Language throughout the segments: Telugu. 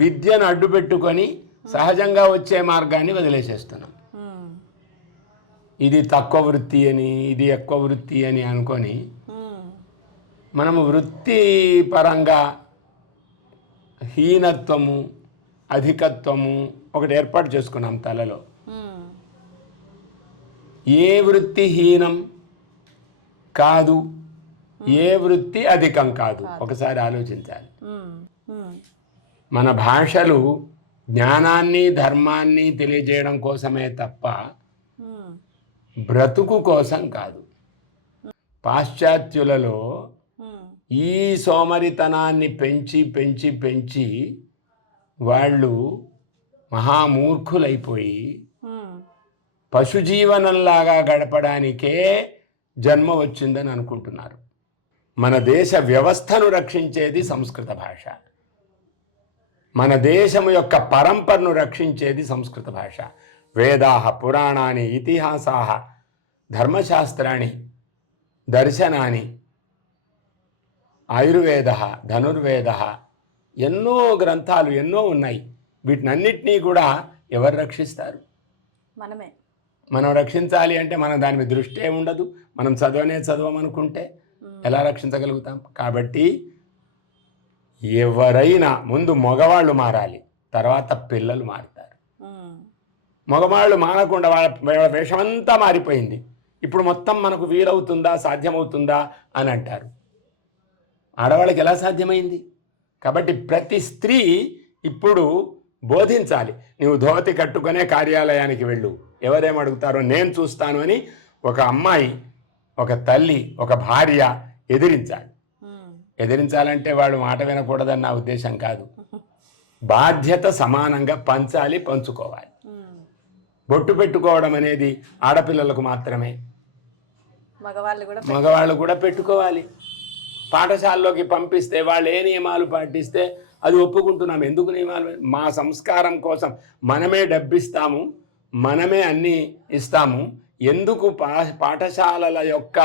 విద్యను అడ్డు పెట్టుకొని సహజంగా వచ్చే మార్గాన్ని వదిలేసేస్తున్నాం. ఇది తక్కువ వృత్తి అని, ఇది ఎక్కువ వృత్తి అని అనుకొని మనము వృత్తి పరంగా హీనత్వము, అధికత్వము ఒకటి ఏర్పాటు చేసుకున్నాం తలలో. ఏ వృత్తి హీనం కాదు, ఏ వృత్తి అధికం కాదు, ఒకసారి ఆలోచించాలి. మన భాషలు జ్ఞానాన్ని, ధర్మాన్ని తెలియజేయడం కోసమే తప్ప బ్రతుకు కోసం కాదు. పాశ్చాత్యులలో ఈ సోమరితనాన్ని పెంచి పెంచి పెంచి వాళ్ళు మహామూర్ఖులైపోయి పశుజీవనంలాగా గడపడానికే జన్మ వచ్చిందని అనుకుంటున్నారు. మన దేశ వ్యవస్థను రక్షించేది సంస్కృత భాష. మన దేశము యొక్క పరంపరను రక్షించేది సంస్కృత భాష. వేదాః, పురాణాని, ఇతిహాసాః, ధర్మశాస్త్రాన్ని, దర్శనాన్ని, ఆయుర్వేదః, ధనుర్వేదః, ఎన్నో గ్రంథాలు ఎన్నో ఉన్నాయి. వీటినన్నిటినీ కూడా ఎవరు రక్షిస్తారు? మనమే. మనం రక్షించాలి అంటే మనం దాని మీద దృష్టి ఉండదు. మనం చదవమనుకుంటే ఎలా రక్షించగలుగుతాం? కాబట్టి ఎవరైనా ముందు మగవాళ్ళు మారాలి, తర్వాత పిల్లలు మారుతారు. మగవాళ్ళు మారకుండా వాళ్ళ వేషమంతా మారిపోయింది. ఇప్పుడు మొత్తం మనకు వీలవుతుందా, సాధ్యమవుతుందా అని అంటారు. ఆడవాళ్ళకి ఎలా సాధ్యమైంది? కాబట్టి ప్రతి స్త్రీ ఇప్పుడు బోధించాలి. నువ్వు ధోతి కట్టుకునే కార్యాలయానికి వెళ్ళు, ఎవరేమడుగుతారో నేను చూస్తాను అని ఒక అమ్మాయి, ఒక తల్లి, ఒక భార్య ఎదిరించాలి. ఎదిరించాలంటే వాడు మాట వినకూడదని నా ఉద్దేశం కాదు. బాధ్యత సమానంగా పంచాలి, పంచుకోవాలి. బొట్టు పెట్టుకోవడం అనేది ఆడపిల్లలకు మాత్రమే, మగవాళ్ళు కూడా పెట్టుకోవాలి. పాఠశాలలోకి పంపిస్తే వాళ్ళు ఏ నియమాలు పాటిస్తే అది ఒప్పుకుంటున్నాం. ఎందుకు నియమాలు? మా సంస్కారం కోసం మనమే డబ్బిస్తాము, మనమే అన్నీ ఇస్తాము. ఎందుకు పాఠశాలల యొక్క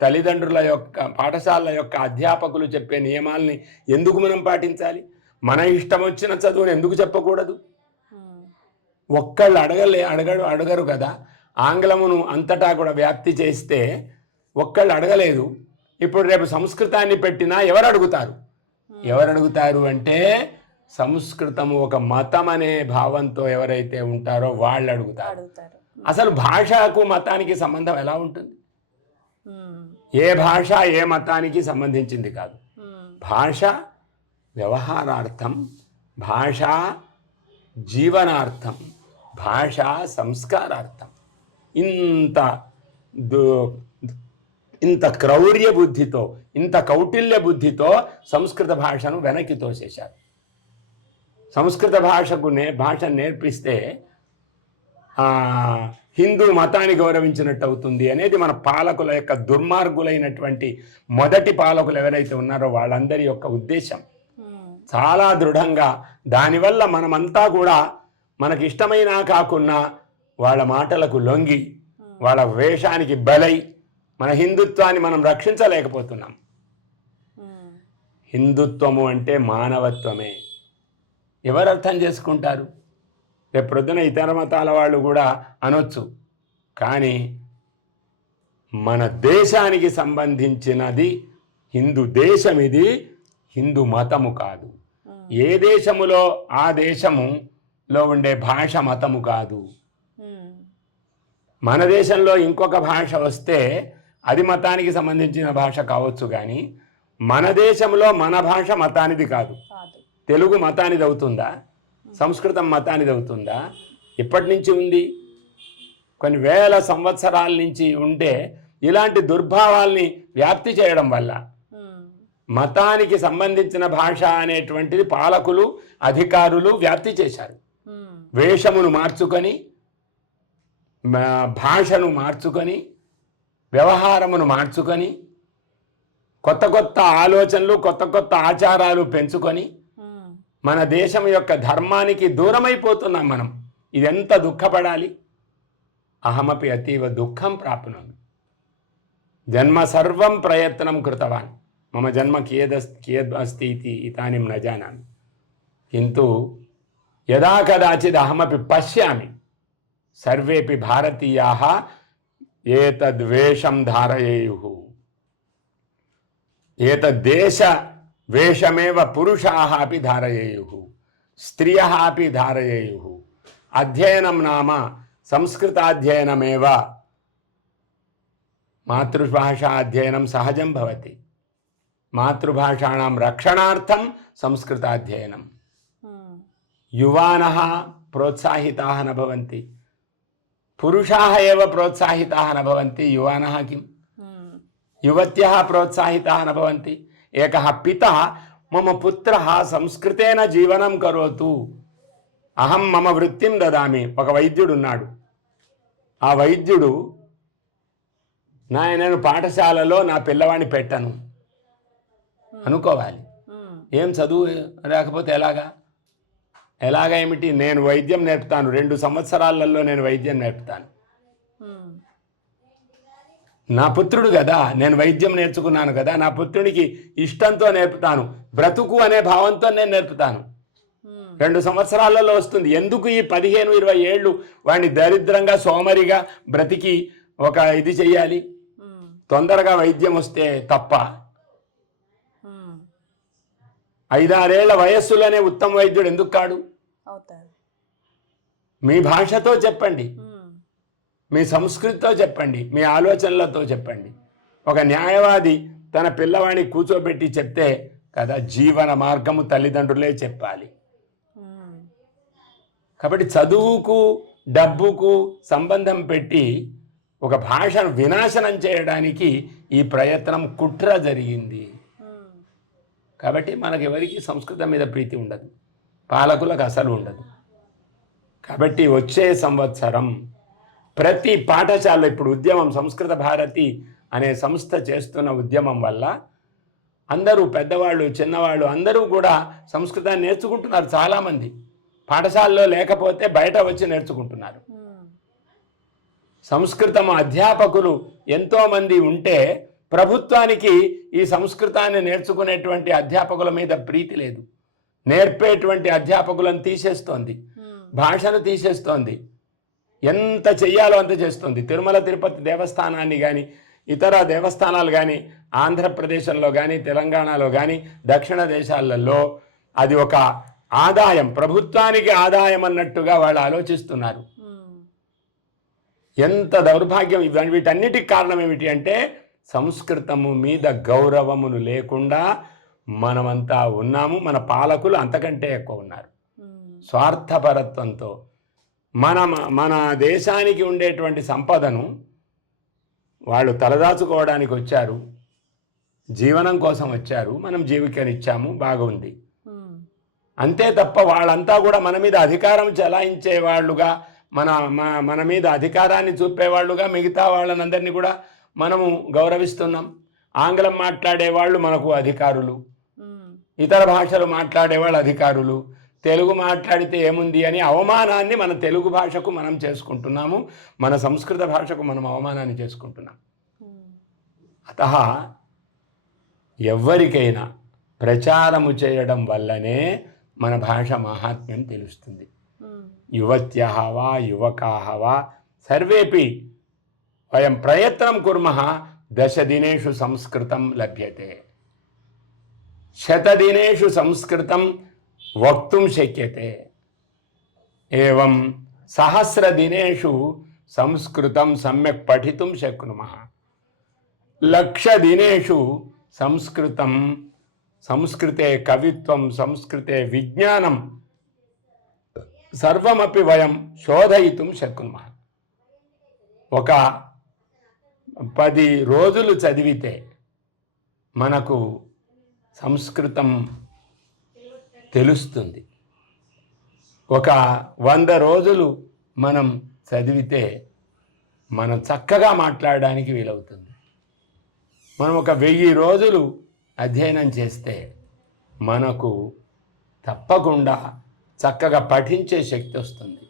తల్లిదండ్రుల యొక్క, పాఠశాలల యొక్క అధ్యాపకులు చెప్పే నియమాల్ని ఎందుకు మనం పాటించాలి? మన ఇష్టం వచ్చిన చదువుని ఎందుకు చెప్పకూడదు? ఒక్కళ్ళు అడగరు కదా. ఆంగ్లమును అంతటా కూడా వ్యాప్తి చేస్తే ఒక్కళ్ళు అడగలేదు. ఇప్పుడు రేపు సంస్కృతాన్ని పెట్టినా ఎవరు అడుగుతారు అంటే సంస్కృతము ఒక మతం అనే భావంతో ఎవరైతే ఉంటారో వాళ్ళు అడుగుతారు. అసలు భాషకు మతానికి సంబంధం ఎలా ఉంటుంది? ఏ భాష ఏ మతానికి సంబంధించింది కాదు. భాష వ్యవహారార్థం, భాష జీవనార్థం, భాష సంస్కారార్థం. ఇంత క్రౌర్య బుద్ధితో, ఇంత కౌటిల్య బుద్ధితో సంస్కృత భాషను వెనక్కి తోసేశారు. సంస్కృత భాషను నేర్పిస్తే హిందూ మతాన్ని గౌరవించినట్టు అవుతుంది అనేది మన పాలకుల యొక్క దుర్మార్గులైనటువంటి మొదటి పాలకులు ఎవరైతే ఉన్నారో వాళ్ళందరి యొక్క ఉద్దేశం. చాలా దృఢంగా దానివల్ల మనమంతా కూడా మనకి ఇష్టమైనా కాకున్నా వాళ్ళ మాటలకు లొంగి, వాళ్ళ వేషానికి బలై మన హిందుత్వాన్ని మనం రక్షించలేకపోతున్నాం. హిందుత్వము అంటే మానవత్వమే. ఎవరు అర్థం చేసుకుంటారు? రేపు ప్రొద్దున ఇతర మతాల వాళ్ళు కూడా అనొచ్చు, కానీ మన దేశానికి సంబంధించినది హిందూ దేశం, ఇది హిందూ మతము కాదు. ఏ దేశములో ఆ దేశములో ఉండే భాష మతము కాదు. మన దేశంలో ఇంకొక భాష వస్తే అది మతానికి సంబంధించిన భాష కావచ్చు, కానీ మన దేశంలో మన భాష మతానిది కాదు. తెలుగు మతానిది అవుతుందా? సంస్కృతం మతానిది అవుతుందా? ఇప్పటి నుంచి ఉంది, కొన్ని వేల సంవత్సరాల నుంచి ఉంటే ఇలాంటి దుర్భావాల్ని వ్యాప్తి చేయడం వల్ల మతానికి సంబంధించిన భాష అనేటువంటిది పాలకులు, అధికారులు వ్యాప్తి చేశారు. వేషమును మార్చుకొని, భాషను మార్చుకొని, వ్యవహారమును మార్చుకొని, కొత్త కొత్త ఆలోచనలు, కొత్త కొత్త ఆచారాలు పెంచుకొని మన దేశం యొక్క ధర్మానికి దూరమైపోతున్నాం మనం. ఇదెంత దుఃఖపడాలి. అహమపి అతీవ దుఃఖం ప్రాప్నోమి. జన్మ సర్వం ప్రయత్నం కృతవాన్, మమ జన్మ కియద్ అస్తి ఇతి ఇతానిం న జానామి. కింటు యదా కదాచిద్ అహమపి పశ్యామి సర్వేపి భారతీయాః ఏతద్వేషం ధారయేయుః. ఏతద్దేశ వేషమేవ పురుషాः అపి ధారయేయుః స్త్రియः అపి ధారయేయుః. అధ్యయనం నామ సంస్కృతాధ్యయనమేవ. మాతృభాషా అధ్యయనం సహజం భవతి. మాతృభాషాణం రక్షణార్థం సంస్కృతాధ్యయనం. యువానः ప్రోత్సాహితాः న భవంతి, పురుషాः एव ప్రోత్సాహితాः న భవంతి. యువానः కిం, యువత్యः ప్రోత్సాహితాः న భవంతి. एकः पिता मम पुत्रः సంస్కృతేన జీవనం కరోతు అహం మమ వృత్తిం దదామి. ఒక వైద్యుడు ఉన్నాడు. ఆ వైద్యుడు నేను పాఠశాలలో నా పిల్లవాడిని పెట్టను అనుకోవాలి. ఏం చదువు లేకపోతే ఎలాగా ఏమిటి? నేను వైద్యం నేర్పుతాను, 2 సంవత్సరాలలో నేను వైద్యం నేర్పుతాను. నా పుత్రుడు కదా, నేను వైద్యం నేర్చుకున్నాను కదా, నా పుత్రుడికి ఇష్టంతో నేర్పుతాను, బ్రతుకు అనే భావంతో నేను నేర్పుతాను. 2 సంవత్సరాలలో వస్తుంది. ఎందుకు ఈ 15-20 ఏళ్ళు వాడిని దరిద్రంగా సోమరిగా బ్రతికి ఒక ఇది చెయ్యాలి? తొందరగా వైద్యం వస్తే తప్ప. 5-6 ఏళ్ల వయస్సులోనే ఉత్తమ వైద్యుడు ఎందుకు కాడు? మీ భాషతో చెప్పండి, మీ సంస్కృతితో చెప్పండి, మీ ఆలోచనలతో చెప్పండి. ఒక న్యాయవాది తన పిల్లవాడిని కూర్చోబెట్టి చెప్తే కదా జీవన మార్గము తల్లిదండ్రులే చెప్పాలి. కాబట్టి చదువుకు డబ్బుకు సంబంధం పెట్టి ఒక భాషను వినాశనం చేయడానికి ఈ ప్రయత్నం కుట్ర జరిగింది. కాబట్టి మనకెవరికి సంస్కృతం మీద ప్రీతి ఉండదు, పాలకులకు అసలు ఉండదు. కాబట్టి వచ్చే సంవత్సరం ప్రతి పాఠశాలలో ఇప్పుడు ఉద్యమం సంస్కృత భారతి అనే సంస్థ చేస్తున్న ఉద్యమం వల్ల అందరూ పెద్దవాళ్ళు చిన్నవాళ్ళు అందరూ కూడా సంస్కృతాన్ని నేర్చుకుంటున్నారు. చాలామంది పాఠశాలలో లేకపోతే బయట వచ్చి నేర్చుకుంటున్నారు. సంస్కృతం అధ్యాపకులు ఎంతోమంది ఉంటే ప్రభుత్వానికి ఈ సంస్కృతాన్ని నేర్చుకునేటువంటి అధ్యాపకుల మీద ప్రీతి లేదు. నేర్పేటువంటి అధ్యాపకులను తీసేస్తోంది, భాషను తీసేస్తోంది, ఎంత చెయ్యాలో అంత చేస్తుంది. తిరుమల తిరుపతి దేవస్థానాన్ని కానీ ఇతర దేవస్థానాలు కానీ ఆంధ్రప్రదేశ్లో కానీ తెలంగాణలో కానీ దక్షిణ దేశాలలో అది ఒక ఆదాయం, ప్రభుత్వానికి ఆదాయం అన్నట్టుగా వాళ్ళు ఆలోచిస్తున్నారు. ఎంత దౌర్భాగ్యం! వీటన్నిటికి కారణం ఏమిటి అంటే సంస్కృతము మీద గౌరవమును లేకుండా మనమంతా ఉన్నాము. మన పాలకులు అంతకంటే ఎక్కువ ఉన్నారు. స్వార్థపరత్వంతో మన దేశానికి ఉండేటువంటి సంపదను వాళ్ళు తలదాచుకోవడానికి వచ్చారు, జీవనం కోసం వచ్చారు, మనం జీవికనిచ్చాము, బాగుంది అంతే తప్ప వాళ్ళంతా కూడా మన మీద అధికారం చెలాయించే వాళ్ళుగా మన మీద అధికారాన్ని చూపేవాళ్ళుగా మిగతా వాళ్ళనందరినీ కూడా మనము గౌరవిస్తున్నాం. ఆంగ్లం మాట్లాడేవాళ్ళు మనకు అధికారులు, ఇతర భాషలు మాట్లాడేవాళ్ళు అధికారులు. తెలుగు మాట్లాడితే ఏముంది అని అవమానాన్ని మన తెలుగు భాషకు మనం చేసుకుంటున్నాము, మన సంస్కృత భాషకు మనం అవమానాన్ని చేసుకుంటున్నాం. అతః ఎవరికైనా ప్రచారము చేయడం వల్లనే మన భాష మహాత్మ్యం తెలుస్తుంది. యువత్యః వా యువకాః వా సర్వేపి వయం ప్రయత్నం కుర్మః 10 దినేషు సంస్కృతం లభ్యతే, 100 దినేషు సంస్కృతం వక్తుం శక్యతే, ఏవం 100 దినేషు సంస్కృతం సమ్యక్ పఠితుం శక్నుమః, 1,00,000 దినేషు సంస్కృతం సంస్కృతే కవిత్వం సంస్కృతే విజ్ఞానం సర్వమపి వయం శోధయితుం శక్నుమః. ఒక 10 రోజులు చదివితే మనకు సంస్కృతం తెలుస్తుంది. ఒక 100 రోజులు మనం చదివితే మనం చక్కగా మాట్లాడడానికి వీలవుతుంది. మనం ఒక 1000 రోజులు అధ్యయనం చేస్తే మనకు తప్పకుండా చక్కగా పఠించే శక్తి వస్తుంది.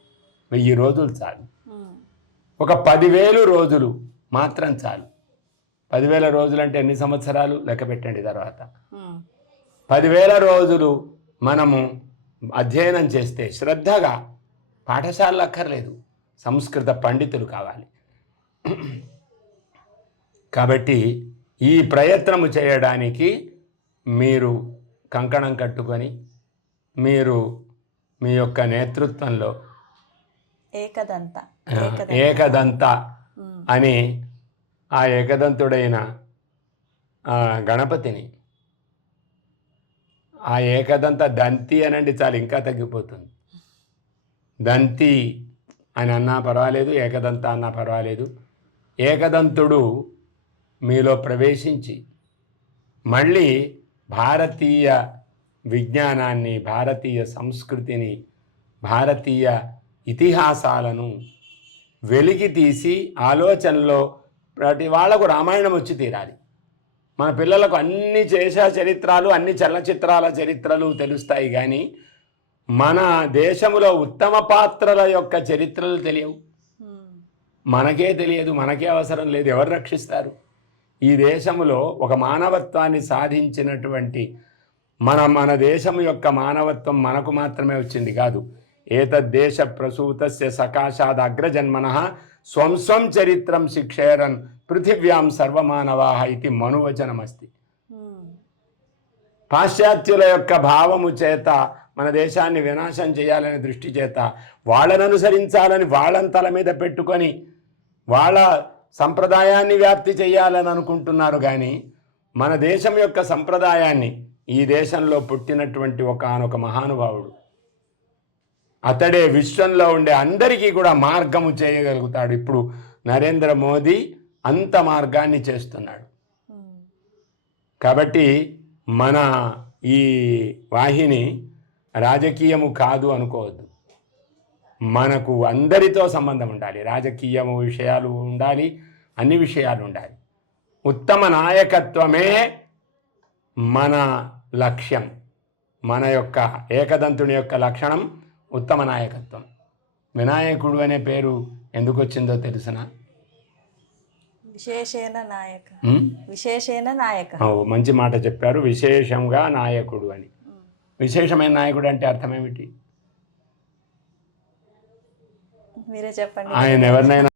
1000 రోజులు చాలు. ఒక 10,000 రోజులు మాత్రం చాలు. 10,000 రోజులు అంటే ఎన్ని సంవత్సరాలు లెక్క పెట్టండి. తర్వాత 10,000 రోజులు మనము అధ్యయనం చేస్తే శ్రద్ధగా, పాఠశాలలు అక్కర్లేదు, సంస్కృత పండితులు కావాలి. కాబట్టి ఈ ప్రయత్నము చేయడానికి మీరు కంకణం కట్టుకొని మీరు మీ యొక్క నేతృత్వంలో ఏకదంత అని ఆ ఏకదంతుడైన గణపతిని, ఆ ఏకదంత దంతి అనండి చాలు, ఇంకా తగ్గిపోతుంది. దంతి అని అన్నా పర్వాలేదు, ఏకదంత అన్నా పర్వాలేదు. ఏకదంతుడు మీలో ప్రవేశించి మళ్ళీ భారతీయ విజ్ఞానాన్ని, భారతీయ సంస్కృతిని, భారతీయ ఇతిహాసాలను వెలికి తీసి ఆలోచనలో ప్రతి వాళ్లకు రామాయణం వచ్చి తీరాలి. మన పిల్లలకు అన్ని చరిత్రలు, అన్ని చలనచిత్రాల చరిత్రలు తెలుస్తాయి, కానీ మన దేశంలో ఉత్తమ పాత్రల యొక్క చరిత్రలు తెలియవు. మనకే తెలియదు, మనకే అవసరం లేదు, ఎవరు రక్షిస్తారు? ఈ దేశంలో ఒక మానవత్వాన్ని సాధించినటువంటి మన దేశం యొక్క మానవత్వం మనకు మాత్రమే వచ్చింది కాదు. ఏతద్దేశ ప్రసూతస్య సకాశాద్ అగ్రజన్మనః స్వం స్వం చరిత్రం శిక్షేరన్ పృథివ్యాం సర్వమానవాః ఇది మనువచనమస్తి. పాశ్చాత్యుల యొక్క భావము చేత మన దేశాన్ని వినాశం చేయాలనే దృష్టి చేత వాళ్ళని అనుసరించాలని వాళ్ళని తల మీద పెట్టుకొని వాళ్ళ సంప్రదాయాన్ని వ్యాప్తి చేయాలని అనుకుంటున్నారు. కానీ మన దేశం యొక్క సంప్రదాయాన్ని, ఈ దేశంలో పుట్టినటువంటి ఒకానొక మహానుభావుడు, అతడే విశ్వంలో ఉండే అందరికీ కూడా మార్గము చేయగలుగుతాడు. ఇప్పుడు నరేంద్ర మోదీ అంత మార్గాన్ని చేస్తున్నాడు. కాబట్టి మన ఈ వాహిని రాజకీయము కాదు అనుకోవద్దు. మనకు అందరితో సంబంధం ఉండాలి, రాజకీయము విషయాలు ఉండాలి, అన్ని విషయాలు ఉండాలి. ఉత్తమ నాయకత్వమే మన లక్ష్యం. మన యొక్క ఏకదంతుని యొక్క లక్షణం ఉత్తమ నాయకత్వం. వినాయకుడు అనే పేరు ఎందుకు వచ్చిందో తెలుసునా? విశేషణ నాయక. మంచి మాట చెప్పారు, విశేషంగా నాయకుడు అని. విశేషమైన నాయకుడు అంటే అర్థం ఏమిటి? మీరే చెప్పండి. ఆయన ఎవరినైనా